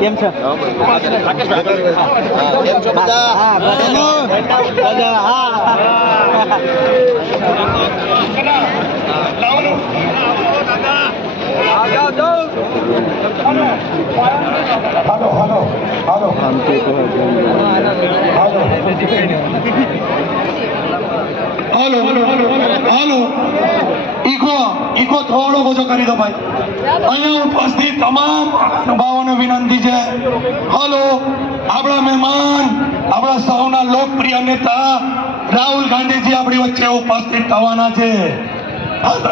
કેમ છો? હાલો હાલો ઈકો થોડો ઓછો કરી દો ભાઈ. અહીંયા ઉપસ્થિત તમામ મહાનુભાવોને વિનંતી છે. હાલો, આપણા મહેમાન, આપણા સૌના લોકપ્રિય નેતા રાહુલ ગાંધીજી આપણી વચ્ચે ઉપસ્થિત થવાના છે.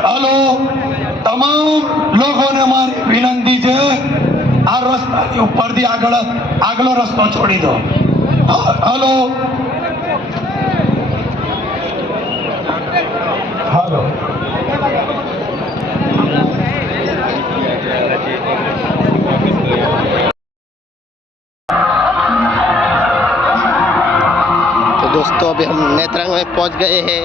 હાલો, તમામ લોકોને મારી વિનંતી છે, આ રસ્તાની ઉપરથી આગલો રસ્તો છોડી દો. હાલો હાલો तो दोस्तों अभी हम नेत्रांग में पहुंच गए हैं।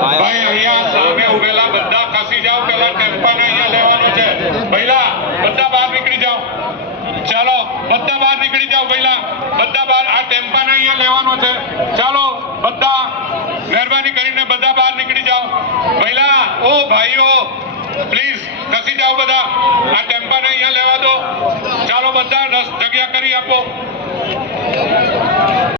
ભાઈ અહીંયા સામે ઉભેલા બધા ખસી જાઓ. પેલા ટેમ્પાને અહીંયા લેવાનું છે. પહેલા બધા બહાર નીકળી જાઓ. ચાલો બધા બહાર નીકળી જાઓ. પહેલા બધા બહાર. આ ટેમ્પાને અહીંયા લેવાનો છે. ચાલો બધા મહેરબાની કરીને બધા બહાર નીકળી જાઓ. પહેલા ઓ ભાઈઓ પ્લીઝ ખસી જાઓ બધા. આ ટેમ્પાને અહીંયા લેવા દો. ચાલો બધા જગ્યા કરી આપો.